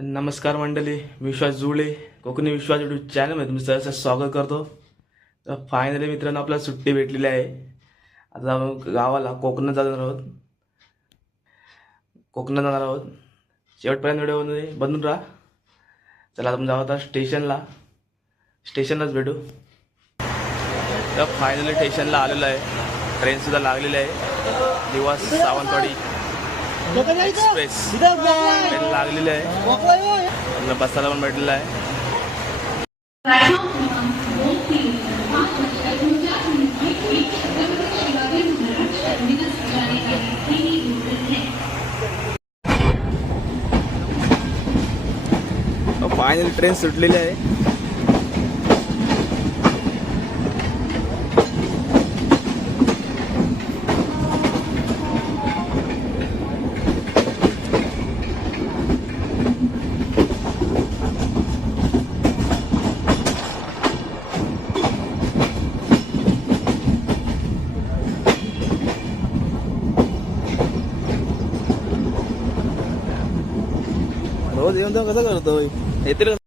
नमस्कार मंडळी विश्वास जुळे कोकणी विश्वास युट्यूब चॅनलमध्ये तुमचं सहसा स्वागत करतो. तर फायनली मित्रांनो आपल्याला सुट्टी भेटलेली आहे. आता गावाला कोकणात जाणार आहोत. कोकणात जाणार आहोत. शेवटपर्यंत व्हिडिओमध्ये बनून राहा. चला आपण जाऊ आता स्टेशनला. स्टेशनलाच भेटू. तर फायनली स्टेशनला आलेलो आहे. ट्रेनसुद्धा लागलेली आहे. दिवस सावंतवाडी. एक्सप्रेस ट्रेन लागलेली आहे. आपल्याला बसायला पण भेटलेलं आहे. फायनली ट्रेन सुटलेली आहे. ¿Dónde vamos a todo?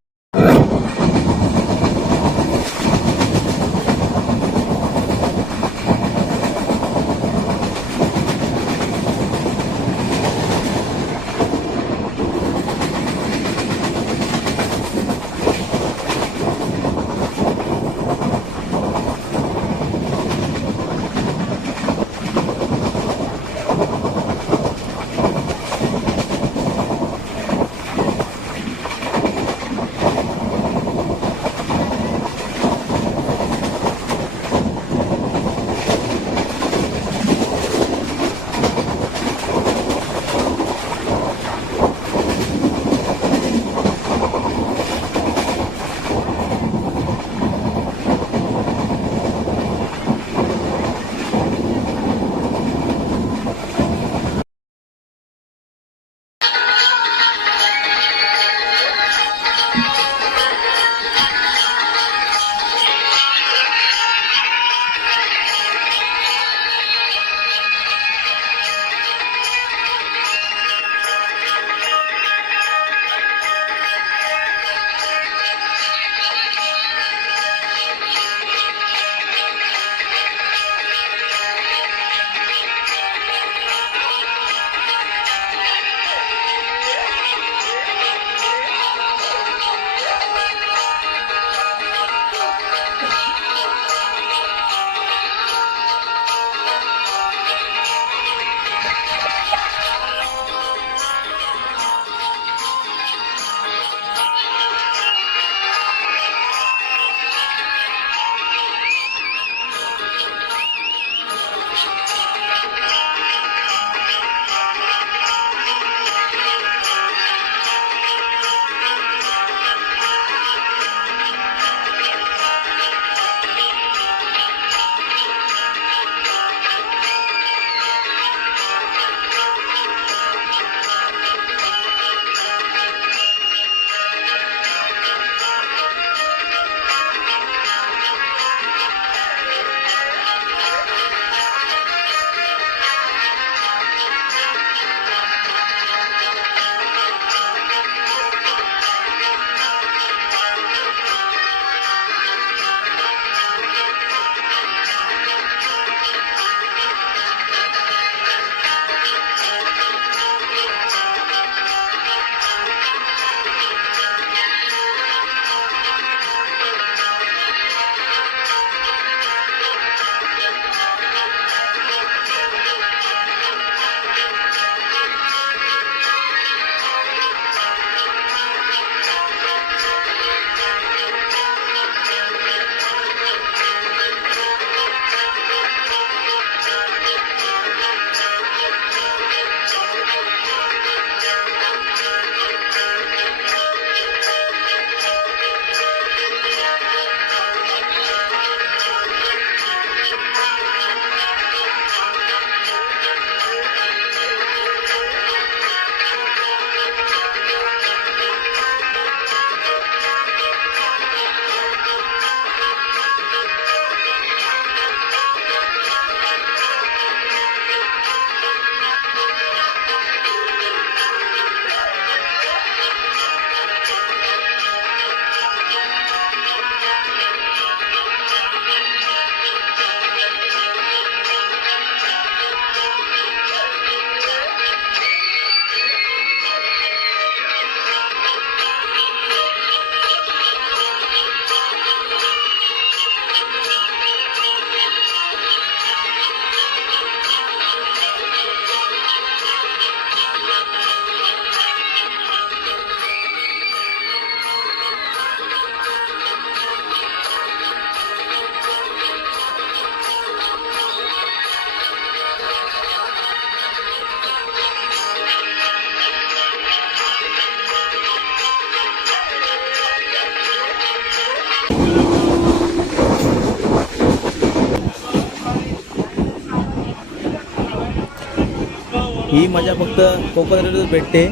ही मजा फक्त कोकण रेल्वेत भेटते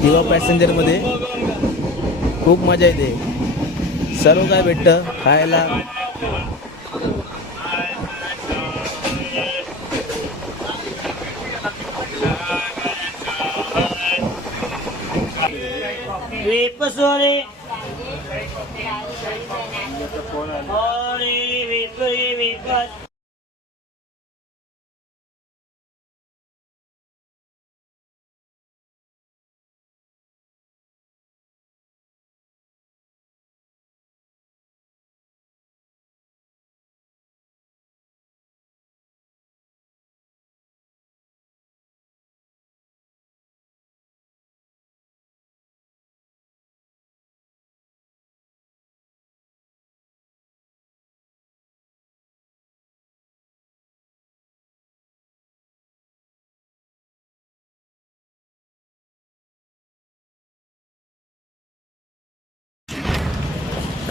किंवा पॅसेंजरमध्ये. खूप मजा येते. सर्व काय भेटतं खायला.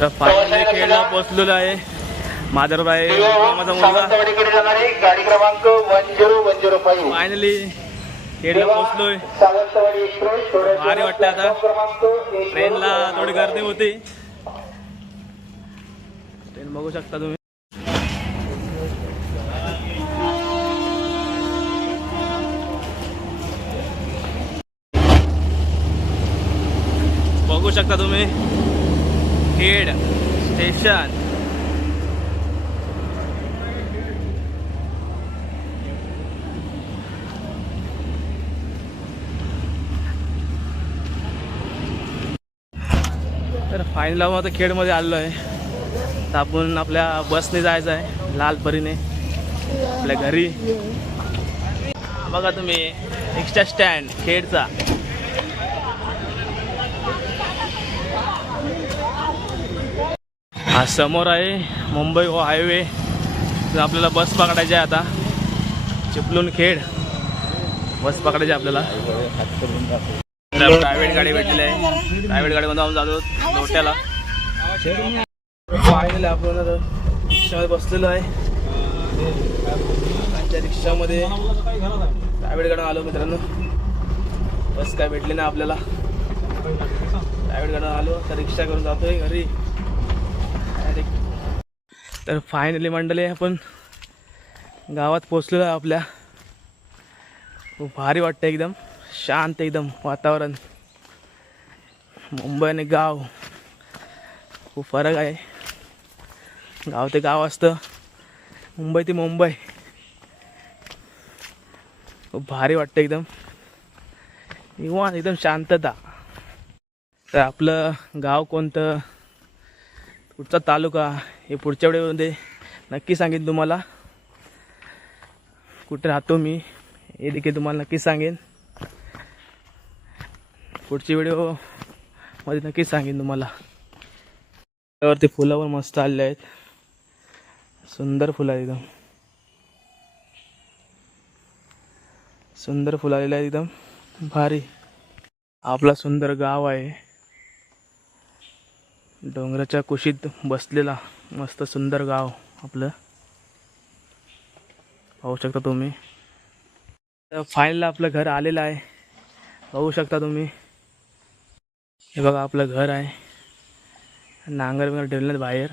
तर फायनली खेळला पोचलेलो आहे. माधवराय मामाचा मुलगा. सावंतवाडीकडे जाणारी गाडी क्रमांक one zero one zero five finally खेळला थोड्या भारी वाटतं आता. ट्रेनला थोडी गर्दी होती. ट्रेन बघू शकता तुम्ही. बघू शकता तुम्ही. खेड स्टेशन. तर फाईन आपण आता खेडमध्ये आलेलो आहे. तर आपण आपल्या बसने जायचं आहे लाल परीने आपल्या घरी. बघा तुम्ही एक्स्ट्रा स्टँड खेडचा. हा समोर आहे मुंबई हो हायवे. आपल्याला बस पकडायची आहे आता. चिपलून खेड. बस पकडायची आहे आपल्याला. प्रायव्हेट गाडी भेटलेली आहे. प्रायव्हेट गाडीमध्ये आम्ही जातो लोट्याला. फायनली आपण रिक्षामध्ये बसलेलो आहे. आमच्या त्या रिक्षामध्ये प्रायव्हेट गाडीवर आलो मित्रांनो. बस काय भेटली नाही आपल्याला. प्रायव्हेट गाडीवर आलो तर रिक्षा करून जातोय घरी. तर फायनली मंडळी आपण गावात पोचलेलो आहे आपल्या. खूप भारी वाटतं एकदम. शांत एकदम वातावरण. मुंबई आणि गाव. खूप फरक आहे. गाव ते गाव असतं. मुंबई ते मुंबई. खूप भारी वाटतं एकदम. निवांत एकदम शांतता. तर आपलं गाव कोणतं? कुठचा तालुका? हे पुढच्या वेळेमध्ये नक्की सांगेन तुम्हाला. कुठे राहतो मी हे देखील तुम्हाला नक्की सांगेन. पुढची व्हिडिओमध्ये नक्कीच सांगेन तुम्हाला. त्यावरती फुलं पण मस्त आलेले आहेत. सुंदर फुलं आहे एकदम. सुंदर फुलं आलेलं आहे एकदम. भारी. आपला सुंदर गाव आहे. डोंगराच्या कुशीत बसलेला. मस्त सुंदर गाव आपलं. पाहू शकता तुम्ही. फायनल आपलं घर आलेलं आहे. पाहू शकता तुम्ही. हे बघा आपलं घर आहे. नांगर वगैरे ठेवलं बाहेर.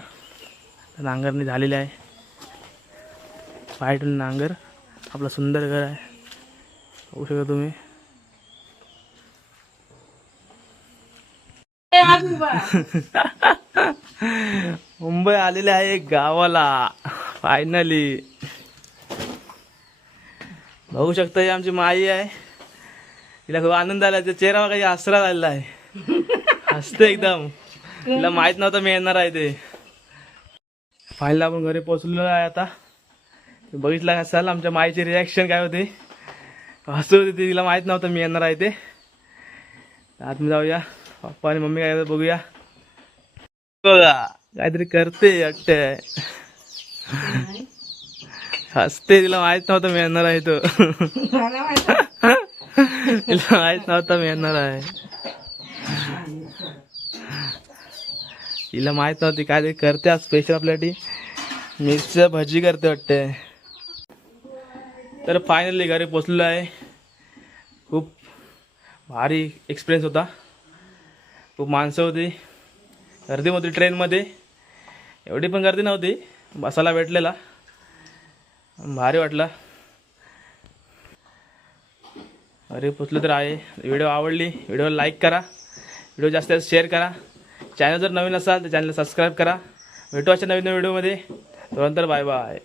नांगरणी झालेली आहे. पाय नांगर. आपलं सुंदर घर आहे. पाहू शकता तुम्ही. मुंबई आलेले आहे गावाला फायनली बघू शकता ही आमची माई आहे. तिला खूप आनंद आला त्या चेहरा काही आसरा झालेला आहे. हसते एकदम. तिला माहीत नव्हतं मी येणार आहे ते. फायनल आपण घरी पोचलेलो आहे आता. बघितलं असाल आमच्या माईचे रिॲक्शन काय होते? हसत होती तिला माहीत नव्हतं मी येणार आहे ते. आत जाऊया. पप्पा आणि मम्मी काय बघूया. बघा काहीतरी करते वाटतंय हसते तिला माहीत नव्हतं मी येणार आहे तो. तिला माहीत नव्हतं मी येणार आहे. तिला माहीत नव्हती काहीतरी करते आज स्पेशल आपल्यासाठी मिरची भजी करते वाटते. तर फायनली घरी पोचलेलो आहे. खूप भारी एक्सपिरियन्स होता. खूप माणसं होती. गर्दी होती ट्रेनमध्ये एवढी पण गर्दी नव्हती. बसायला भेटलेला. भारी वाटला. अरे पोचलो तर आहे. व्हिडिओ आवडली व्हिडिओ लाईक करा. व्हिडिओ जास्त जास्त शेअर करा. चॅनल जर नवीन असाल तर चॅनलला सबस्क्राईब करा. भेटू अशा नवीन व्हिडिओमध्ये. तोनंतर बाय बाय